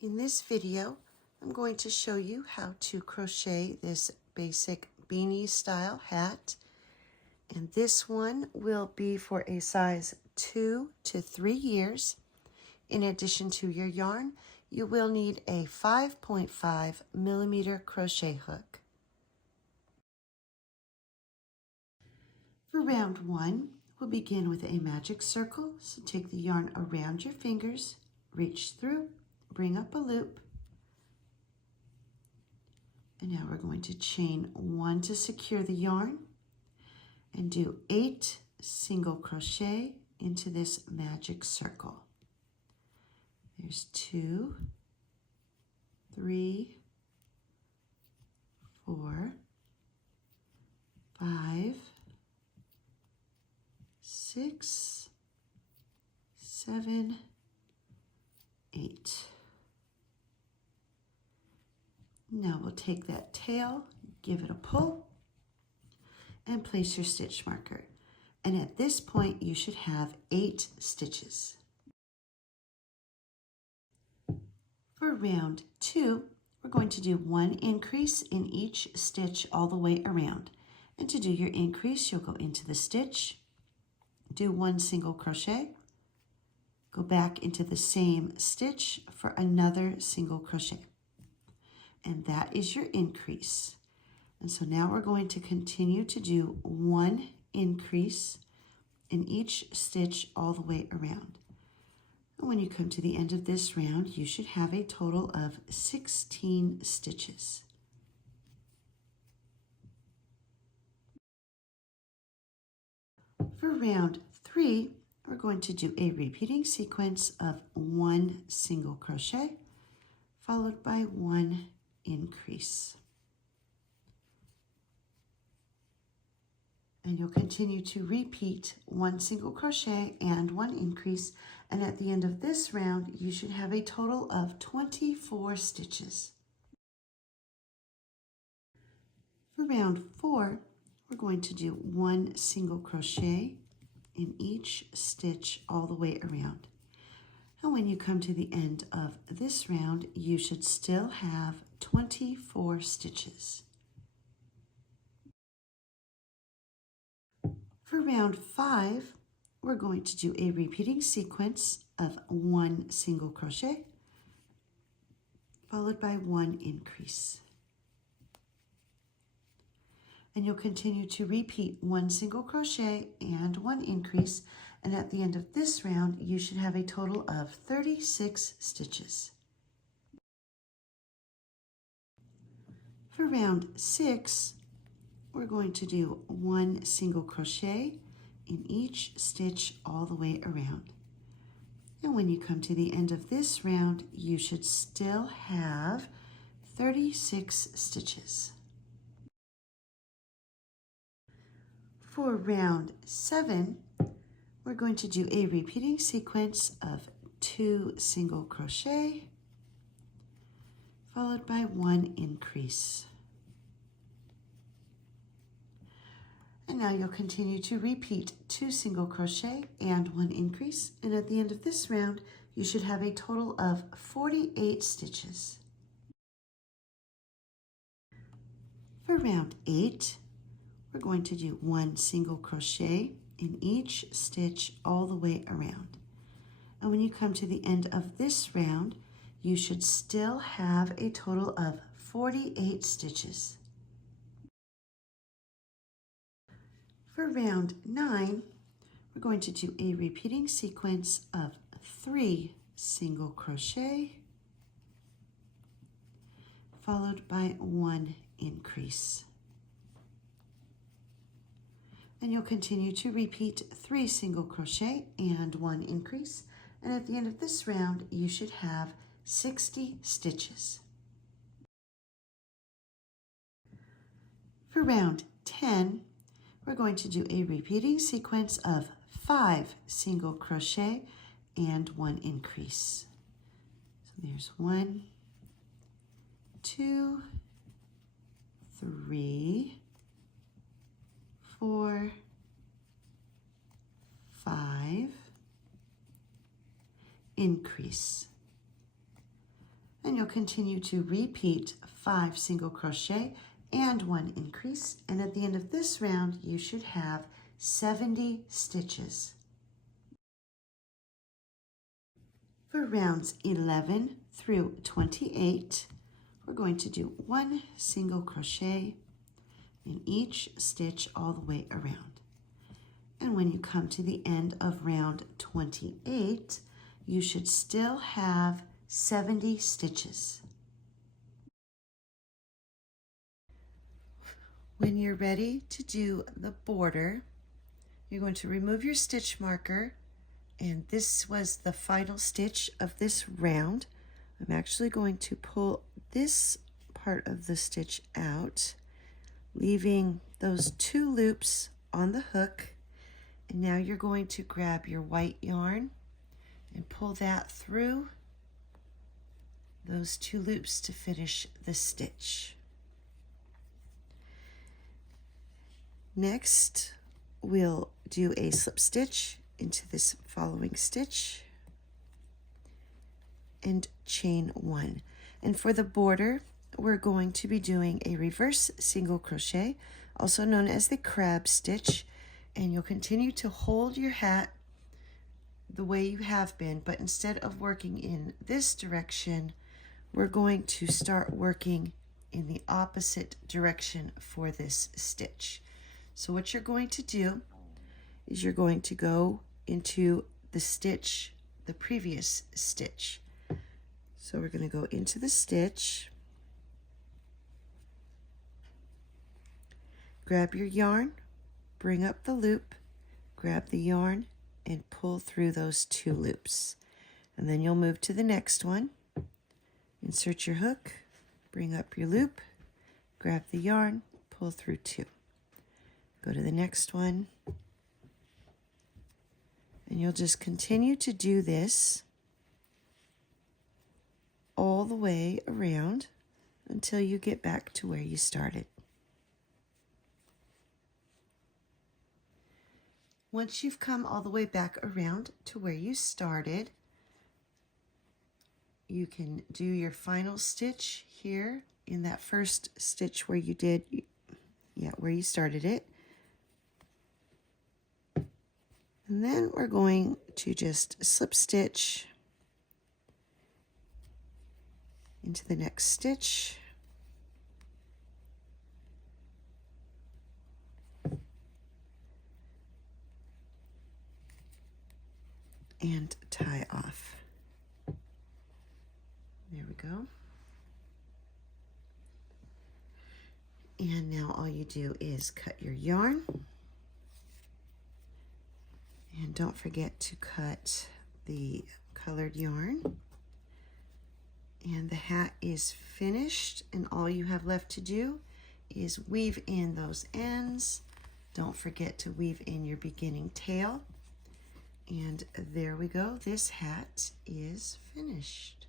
In this video, I'm going to show you how to crochet this basic beanie style hat. And this one will be for a size 2 to 3 years. In addition to your yarn, you will need a 5.5 millimeter crochet hook. For round 1, we'll begin with a magic circle. So take the yarn around your fingers, reach through, bring up a loop, and now we're going to chain 1 to secure the yarn and do 8 single crochet into this magic circle. There's 2, 3, 4, 5, 6, 7, 8. Now we'll take that tail, give it a pull, and place your stitch marker. And at this point, you should have 8 stitches. For round 2, we're going to do 1 increase in each stitch all the way around. And to do your increase, you'll go into the stitch, do 1 single crochet, go back into the same stitch for another single crochet. And that is your increase. And so now we're going to continue to do 1 increase in each stitch all the way around. And when you come to the end of this round, you should have a total of 16 stitches. For round 3, we're going to do a repeating sequence of 1 single crochet followed by 1 increase. And you'll continue to repeat 1 single crochet and 1 increase, and at the end of this round you should have a total of 24 stitches. For round 4, we're going to do 1 single crochet in each stitch all the way around. And when you come to the end of this round, you should still have 24 stitches. For round 5, we're going to do a repeating sequence of 1 single crochet followed by 1 increase. And you'll continue to repeat 1 single crochet and 1 increase, and at the end of this round you should have a total of 36 stitches. For round 6, we're going to do 1 single crochet in each stitch all the way around. And when you come to the end of this round, you should still have 36 stitches. For round 7, we're going to do a repeating sequence of 2 single crochet followed by 1 increase. And now you'll continue to repeat 2 single crochet and 1 increase, and at the end of this round you should have a total of 48 stitches. For round 8, we're going to do 1 single crochet in each stitch all the way around. And when you come to the end of this round, you should still have a total of 48 stitches. For round 9, we're going to do a repeating sequence of 3 single crochet followed by 1 increase. And you'll continue to repeat 3 single crochet and 1 increase, and at the end of this round you should have 60 stitches. For round 10, we're going to do a repeating sequence of 5 single crochet and 1 increase. So there's 1, 2, 3, 4, 5, increase. and you'll continue to repeat 5 single crochet and 1 increase, and at the end of this round you should have 70 stitches. For rounds 11 through 28, we're going to do 1 single crochet in each stitch all the way around. And when you come to the end of round 28, you should still have 70 stitches. When you're ready to do the border, you're going to remove your stitch marker, and this was the final stitch of this round. I'm actually going to pull this part of the stitch out, leaving those 2 loops on the hook. And now you're going to grab your white yarn and pull that through those 2 loops to finish the stitch. Next, we'll do a slip stitch into this following stitch and chain 1. And for the border, we're going to be doing a reverse single crochet, also known as the crab stitch, and you'll continue to hold your hat the way you have been, but instead of working in this direction, we're going to start working in the opposite direction for this stitch. So what you're going to do is you're going to go into the stitch, the previous stitch. So we're going to go into the stitch, grab your yarn, bring up the loop, grab the yarn, and pull through those 2 loops. And then you'll move to the next one, insert your hook, bring up your loop, grab the yarn, pull through 2. Go to the next one, and you'll just continue to do this all the way around until you get back to where you started. Once you've come all the way back around to where you started, you can do your final stitch here in that first stitch where you did, where you started it. And then we're going to just slip stitch into the next stitch. And tie off. There we go. And now all you do is cut your yarn. And don't forget to cut the colored yarn. And the hat is finished, and all you have left to do is weave in those ends. Don't forget to weave in your beginning tail. And there we go. This hat is finished.